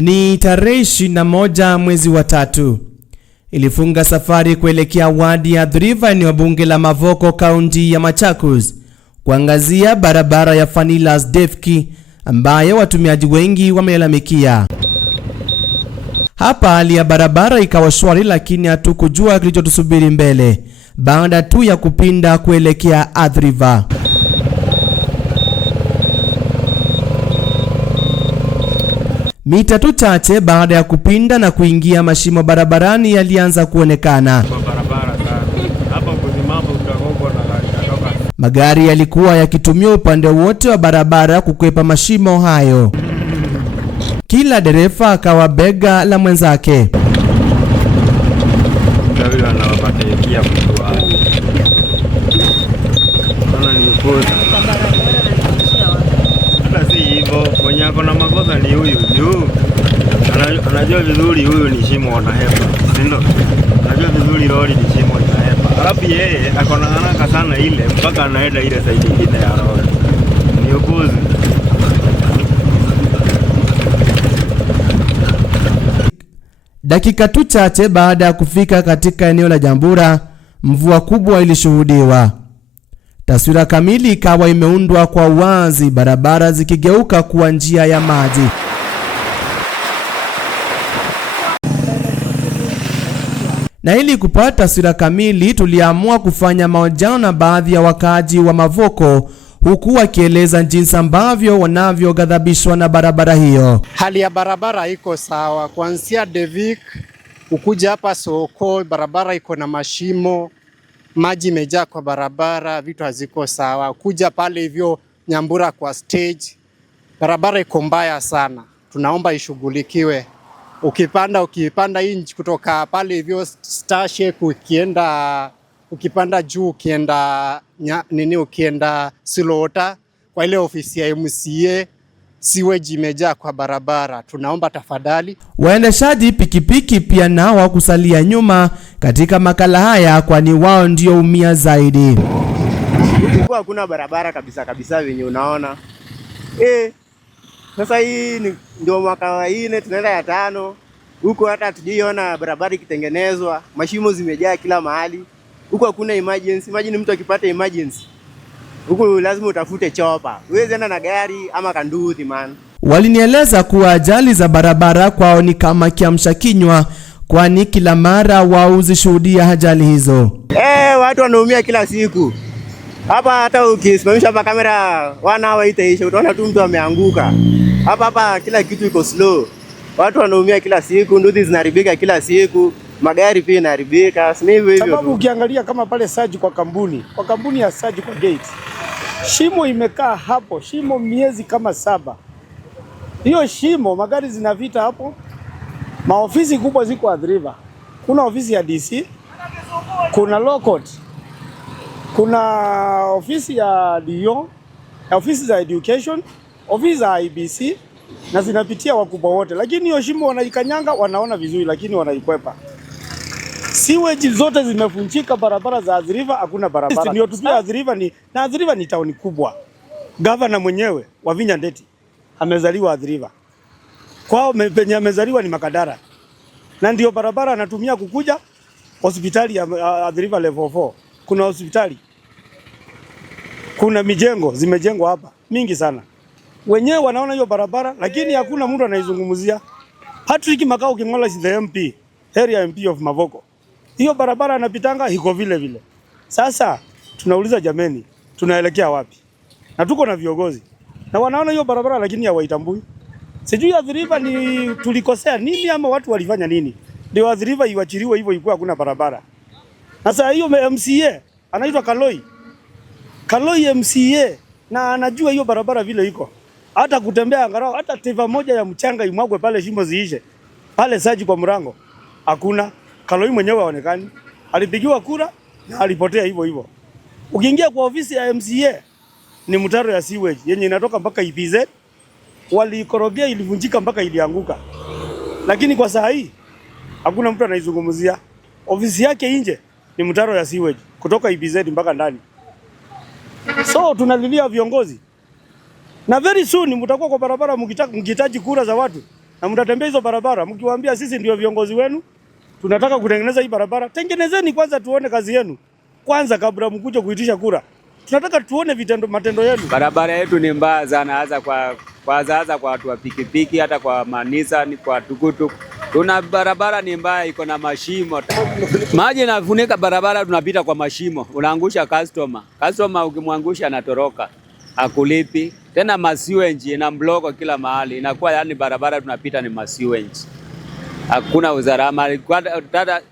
Ni tarehe 21 mwezi wa 3. Ilifunga safari kuelekea wadi ya Athi River, eneo bunge la Mavoko, kaunti ya Machakos, kuangazia barabara ya Fanilas Devki ambayo watumiaji wengi wamelalamikia. Hapa hali ya barabara ikawa shwari, lakini hatukujua kilichotusubiri mbele baada tu ya kupinda kuelekea Athi River. Mita tu chache baada ya kupinda na kuingia, mashimo barabarani yalianza kuonekana. Magari yalikuwa yakitumia upande wote wa barabara kukwepa mashimo hayo. Kila dereva akawa bega la mwenzake. Mwenye ako na makosa ni huyu juu anajua vizuri huyu ni shimo wanahepa, sindo? Anajua vizuri lori ni shimo inahepa, alafu yeye ako na haraka sana ile mpaka anaenda ile side nyingine ya lori. Ni upuzi. Dakika tu chache baada ya kufika katika eneo la Jambura, mvua kubwa ilishuhudiwa. Taswira kamili ikawa imeundwa kwa wazi, barabara zikigeuka kuwa njia ya maji. Na ili kupata taswira kamili, tuliamua kufanya mahojiano na baadhi ya wakazi wa Mavoko, huku wakieleza jinsi ambavyo wanavyoghadhabishwa na barabara hiyo. Hali ya barabara iko sawa, kuanzia Devik ukuja hapa Soko, barabara iko na mashimo, maji imejaa kwa barabara, vitu haziko sawa. Kuja pale hivyo Nyambura kwa stage, barabara iko mbaya sana, tunaomba ishughulikiwe. Ukipanda inji kutoka pale hivyo Starshek ukipanda juu ukienda Silota kwa ile ofisi ya MCA, siweji imejaa kwa barabara, tunaomba tafadhali. Waendeshaji pikipiki pia nao wakusalia nyuma katika makala haya, kwani wao ndio umia zaidi. Hakuna barabara kabisa venye unaona. Sasa hii ndio mwaka wa 4 tunaenda ya 5. Huko hata hatujiona barabara ikitengenezwa, mashimo zimejaa kila mahali. Huko hakuna emergency. Imagine mtu akipata emergency, huko lazima utafute chopa. Huwezi enda na gari ama kanduthi man. Walinieleza kuwa ajali za barabara kwao ni kama kiamsha kinywa, kwani kila mara wao huzishuhudia ajali hizo. Watu wanaumia kila siku. Hapa hata ukisimamisha hapa kamera 1 hour itaisha, utaona tu mtu ameanguka. Hapa kila kitu iko slow. Watu wanaumia kila siku, nduthi zinaharibika kila siku, magari pia yanaharibika. Si hivyo. Sababu ukiangalia kama pale Saji kwa kampuni ya Saji kwa gate, shimo imekaa hapo, shimo miezi kama 7. Hiyo shimo magari zinavita hapo. Maofisi kubwa ziko Athi River. Kuna ofisi ya DC, kuna Law Court, kuna ofisi ya DO, ofisi za education, ofisi za IBC, na zinapitia wakubwa wote. Lakini hiyo shimo wanaikanyanga, wanaona vizuri, lakini wanaikwepa. Siweji zote zimefunjika, barabara za Athi River hakuna barabara. Ndio tupia Athi River na Athi River ni town kubwa. Governor mwenyewe Wavinya Ndeti amezaliwa Athi River. Kwao penye amezaliwa ni Makadara. Na ndio barabara anatumia kukuja hospitali ya Athi River level 4. Kuna hospitali, kuna mijengo zimejengwa hapa mingi sana. Wenyewe wanaona hiyo barabara, lakini hakuna mtu anaizungumzia. Patrick Makau Kingola is the MP, area MP of Mavoko. Hiyo barabara anapitanga iko vile. Sasa tunauliza jameni, tunaelekea wapi? Na tuko na viongozi na wanaona hiyo barabara, lakini hawaitambui. Sijui Athi River ni tulikosea nini ama watu walifanya nini ndio Athi River iwachiliwe hivyo ikuwa hakuna barabara. Sasa hiyo MCA anaitwa Kaloi MCA, na anajua hiyo barabara vile iko. Hata kutembea angalau hata teva moja ya mchanga imwagwe pale shimo ziishe. Pale Saji kwa mrango hakuna. Kaloi mwenyewe haonekani. Alipigiwa kura na alipotea hivyo. Ukiingia kwa ofisi ya MCA ni mtaro ya sewage yenye inatoka mpaka EPZ. Walikorogea, ilivunjika mpaka ilianguka. Lakini kwa saa hii hakuna mtu anaizungumzia. Ofisi yake nje ni mtaro ya sewage kutoka EPZ mpaka ndani. So tunalilia viongozi. Na very soon mtakuwa kwa barabara mkihitaji kura za watu. na mtatembea hizo barabara mkiwaambia sisi ndio viongozi wenu, tunataka kutengeneza hii barabara. Tengenezeni kwanza tuone kazi yenu kwanza kabla mkuje kuitisha kura. Tunataka tuone matendo yenu. Barabara yetu ni mbaya sana, hasa kwa watu wa pikipiki, hata kwa manisa, ni kwa tukutuk. Tuna barabara ni mbaya, iko na mashimo. Maji yanafunika barabara, tunapita kwa mashimo. Unaangusha customer ukimwangusha anatoroka. Hakulipi. Tena masiwenji na mbloko kila mahali. Inakuwa yani barabara tunapita ni masiwenji. Hakuna usalama.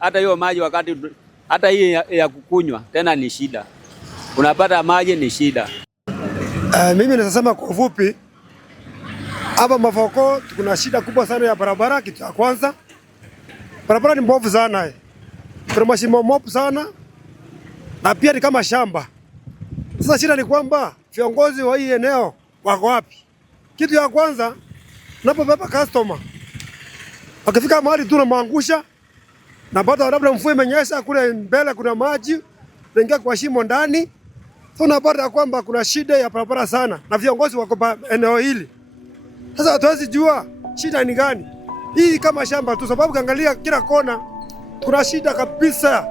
Hata hiyo maji wakati hata hii ya kukunywa tena ni shida. Unapata maji ni shida. Mimi nasema kwa ufupi, hapa Mavoko kuna shida kubwa sana ya barabara. Kitu cha kwanza, barabara ni mbovu sana. Kuna mashimo mopu sana na pia ni kama shamba. Sasa shida ni kwamba viongozi wa hii eneo wako wapi? Kitu ya kwanza, unapobeba customer, wakifika mahali tu unamwangusha, na baada labda mvua imenyesha kule mbele kuna maji, unaingia kwa shimo ndani. So unapata kwamba kuna shida ya barabara sana na viongozi wako eneo hili. Sasa hatuwezi jua shida ni gani. Hii kama shamba tu, sababu kaangalia kila kona kuna shida kabisa.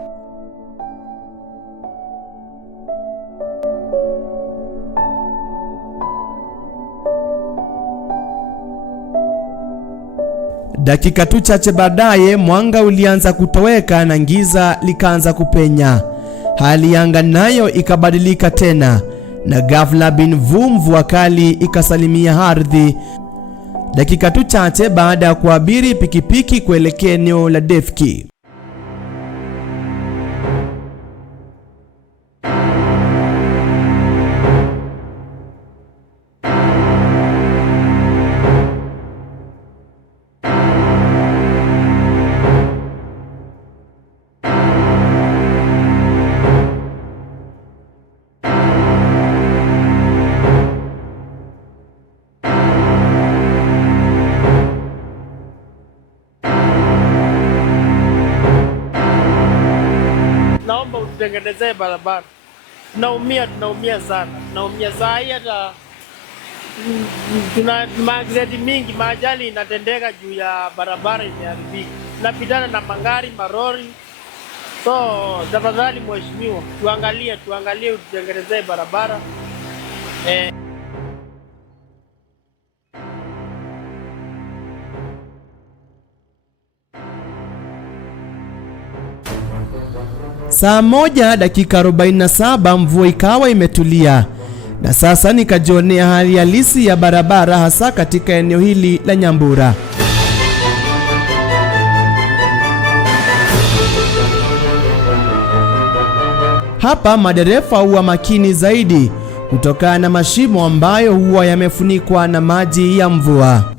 Dakika tu chache baadaye mwanga ulianza kutoweka na giza likaanza kupenya. Hali ya anga nayo ikabadilika tena, na ghafla bin vum mvua kali ikasalimia ardhi. Dakika tu chache baada ya kuabiri pikipiki kuelekea eneo la Defki. Naomba ututengenezee barabara. Tunaumia sana. Tunaumia saa hii, hata tuna magredi mingi, majali inatendeka juu ya barabara imeharibika. Tunapitana na magari, marori. So, tafadhali mheshimiwa, tuangalie ututengenezee barabara. Saa 1:47 mvua ikawa imetulia, na sasa nikajionea hali halisi ya barabara, hasa katika eneo hili la Nyambura. Hapa madereva huwa makini zaidi kutokana na mashimo ambayo huwa yamefunikwa na maji ya mvua.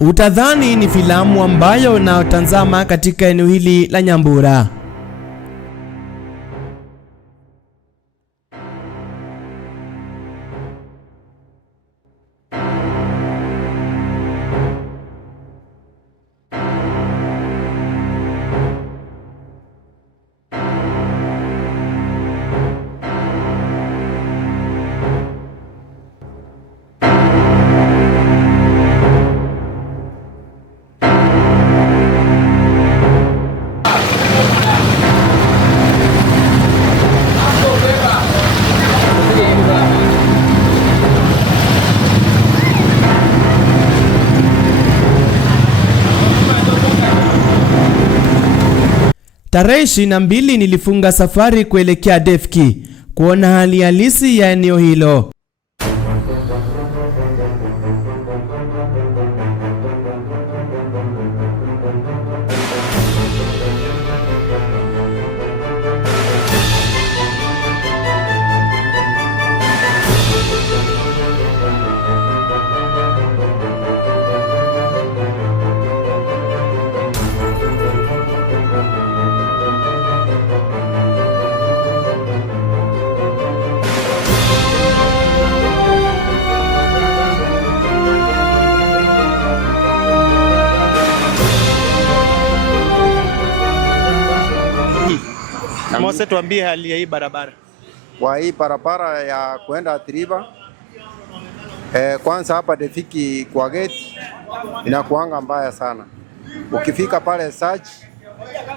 Utadhani ni filamu ambayo unaotazama katika eneo hili la Nyambura. Tarehe 22 nilifunga safari kuelekea Defki kuona hali halisi ya eneo hilo. Mose, tuambie hali ya hii barabara. wa hii barabara ya kuenda Athi River. Kwanza hapa Defiki kwa gate inakuanga mbaya sana. Ukifika pale Search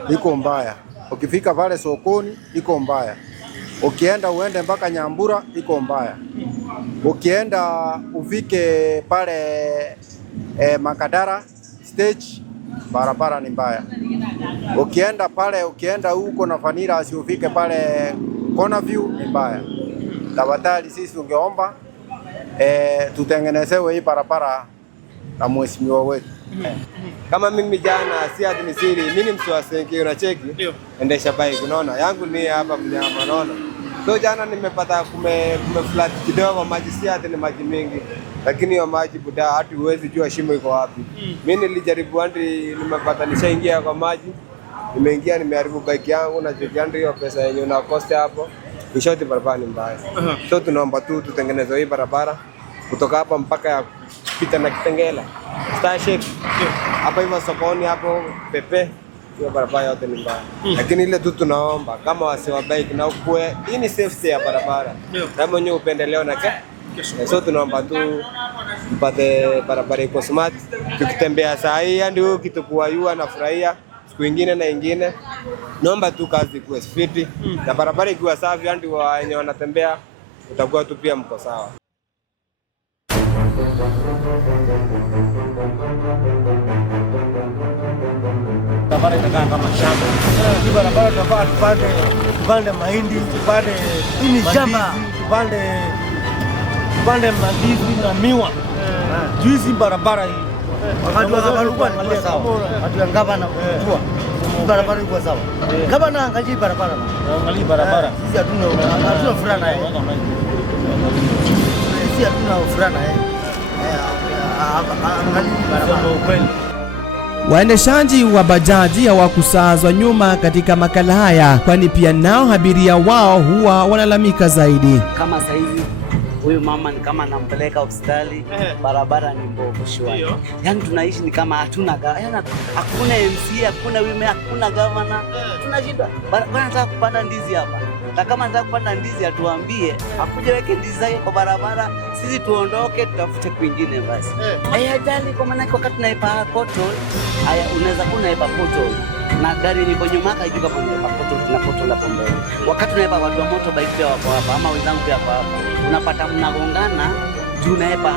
iko mbaya. Ukifika pale sokoni iko mbaya. Ukienda uende mpaka Nyambura iko mbaya. Ukienda ufike pale Makadara stage barabara ni mbaya. Ukienda huko na Vanilla asiufike pale Corner View ni mbaya. Tafadhali sisi ungeomba tutengenezewe hii barabara na mheshimiwa wetu. Kama mimi jana si ati ni siri, mimi msiwasengi unacheki. Endesha bike unaona. Yangu ni hapa mnyama unaona. So jana nimepata kume flat kidogo, maji si ati ni maji mingi. Lakini hiyo maji buda hata huwezi jua shimo iko wapi. Mimi nilijaribu hadi nimepata nishaingia kwa maji. Nimeingia nimeharibu bike yangu na cheki hiyo pesa yenye una cost hapo. Kishoti barabara ni mbaya. So tunaomba tu tutengeneze hii barabara kutoka hapa mpaka ya pita na Kitengela. Star Shake. Hapa hivyo sokoni hapo Pepe. Hiyo barabara yote ni mbaya. Lakini ile tu tunaomba kama wase wa bike na ukue hii ni safety ya barabara. Na mwenye upendeleo na so tunaomba tu mpate barabara iko smart. Tukitembea saa hii hadi huko kitakuwa yua na furahia. Siku nyingine na nyingine. Naomba tu kazi kuwe fiti na barabara ikiwa safi hadi wenye wanatembea utakuwa tu pia mko sawa. Barabara itakaa kama shamba. Hii barabara tutafaa tupande mahindi, tupande ini shamba, tupande mandizi na miwa. Juizi barabara hii. Wakati wa gavana ni sawa. Wakati wa gavana kujua barabara iko sawa. Gavana angalie barabara. Angalie barabara. Sisi hatuna furaha naye. Sisi hatuna furaha naye. Angalie barabara ukweli. Waendeshaji wa bajaji hawakusazwa nyuma katika makala haya, kwani pia nao abiria wao huwa wanalamika zaidi. Kama saizi huyu mama ni kama anampeleka hospitali, barabara ni mbovu shwari. Yaani tunaishi ni kama hatuna hakuna MC, hakuna wime, hakuna governor. Tunashinda. Bwana nataka kupanda ndizi hapa. Na kama nataka kupanda ndizi atuambie, akuje weke ndizi zake kwa barabara, sisi tuondoke tutafute kwingine basi. Ajali kwa maana wakati tunaipa koto, unaweza kunaipa koto na gari liko nyuma haijui kama unaipa koto na koto la mbele. Wakati tunaipa watu wa motorbike pia wako hapa ama wenzangu pia hapa. Unapata mnagongana juu unaipa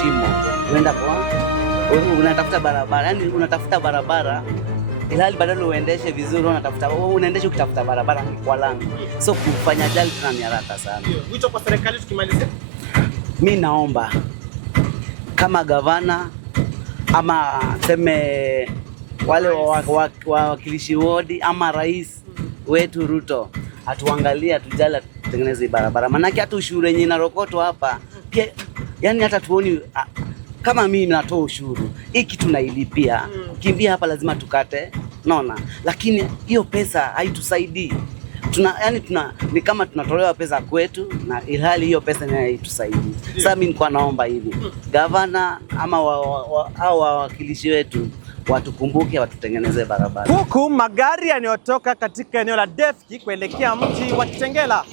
shimo. Unaenda kwa unatafuta barabara, yani unatafuta barabara ilhali badala uendeshe vizuri unaendesha ukitafuta barabara kwa lami. So kufanya ajali tuna ni haraka sana. Wito kwa serikali tukimalizia. Mimi naomba kama gavana ama seme wale wawakilishi wodi ama rais wetu Ruto atuangalie atujali tutengeneze barabara. Maana hata ushuru yenyewe inarokotwa hapa pia, yani hata tuoni kama mimi natoa ushuru, hiki tunailipia. Kimbia hapa lazima tukate, naona. Lakini hiyo pesa haitusaidii. Ni kama tunatolewa pesa kwetu na ilhali hiyo pesa ni haitusaidii. Sasa mimi nilikuwa naomba hivi, gavana ama au wawakilishi wetu watukumbuke, watutengeneze barabara. Huku magari yanayotoka katika eneo la Defki kuelekea mji wa Kitengela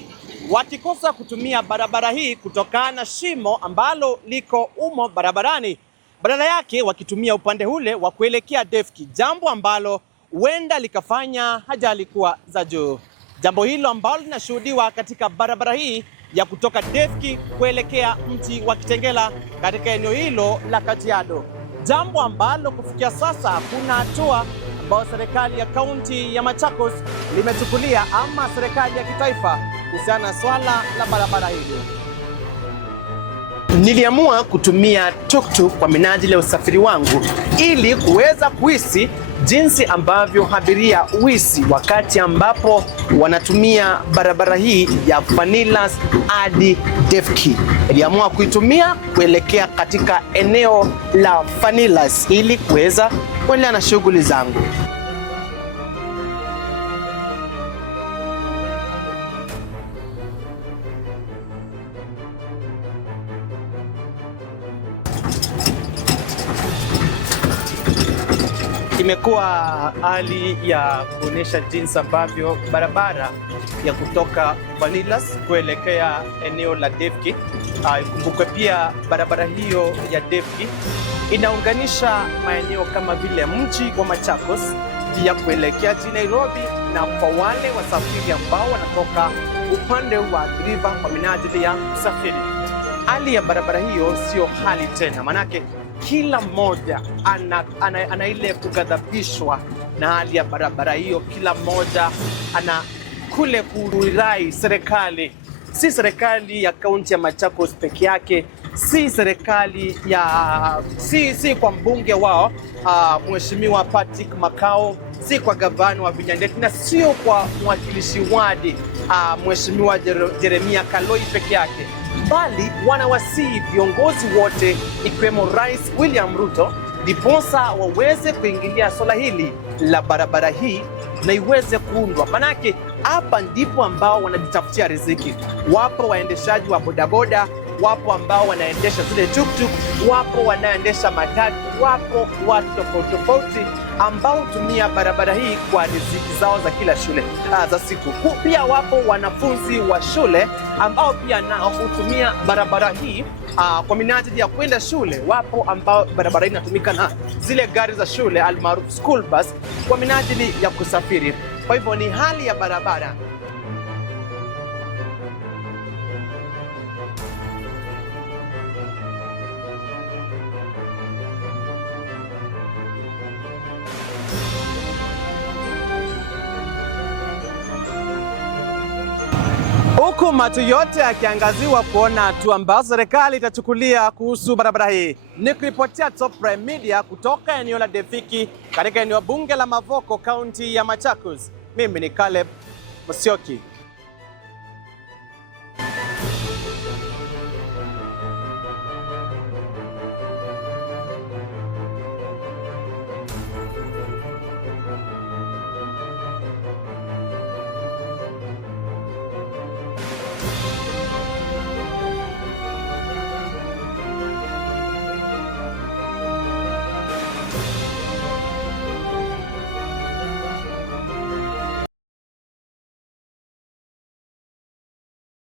wakikosa kutumia barabara hii kutokana na shimo ambalo liko umo barabarani, badala yake wakitumia upande ule wa kuelekea Defki, jambo ambalo huenda likafanya ajali kuwa za juu. Jambo hilo ambalo linashuhudiwa katika barabara hii ya kutoka Defki kuelekea mji wa Kitengela katika eneo hilo la Kajiado, jambo ambalo kufikia sasa hakuna hatua ambayo serikali ya kaunti ya Machakos limechukulia ama serikali ya kitaifa kuhusiana na swala la barabara hili. Niliamua kutumia tuktuk kwa minajili ya usafiri wangu ili kuweza kuhisi jinsi ambavyo abiria huhisi wakati ambapo wanatumia barabara hii ya Vanilla hadi Defki. Niliamua kuitumia kuelekea katika eneo la Vanilla ili kuweza kuendelea na shughuli zangu. Imekuwa hali ya kuonyesha jinsi ambavyo barabara ya kutoka Vanilas kuelekea eneo la Devki. Ikumbukwe pia barabara hiyo ya Devki inaunganisha maeneo kama vile mji wa Machakos pia kuelekea jijini Nairobi, na kwa wale wasafiri ambao wanatoka upande wa Athi River kwa minajili ya kusafiri. Hali ya barabara hiyo sio hali tena, manake kila mmoja ana ile kughadhabishwa na hali ya barabara hiyo. Kila mmoja ana kule kuirai serikali, si serikali ya kaunti ya Machakos peke yake, si serikali ya si kwa mbunge wao Mheshimiwa Patrick Makao, si kwa gavana wa Vinyandeti, na sio kwa mwakilishi wadi Mheshimiwa Jeremia Kaloi peke yake, bali wanawasihi viongozi wote ikiwemo Rais William Ruto ndiposa waweze kuingilia swala hili la barabara hii na iweze kuundwa. Manake hapa ndipo ambao wanajitafutia riziki. Wapo waendeshaji wa bodaboda, wapo ambao wanaendesha zile tuktuk, wapo wanaendesha matatu, wapo watu tofauti ambao hutumia barabara hii kwa riziki zao za kila shule za siku. Pia wapo wanafunzi wa shule ambao pia nao hutumia barabara hii kwa minajili ya kwenda shule. Wapo ambao barabara hii inatumika na zile gari za shule almaarufu school bus kwa minajili ya kusafiri. Kwa hivyo ni hali ya barabara. Huku macho yote yakiangaziwa kuona hatua ambazo serikali itachukulia kuhusu barabara hii. Nikiripotia Top Prime Media kutoka eneo la Devki katika eneo bunge la Mavoko, kaunti ya Machakos. Mimi ni Caleb Musyoki.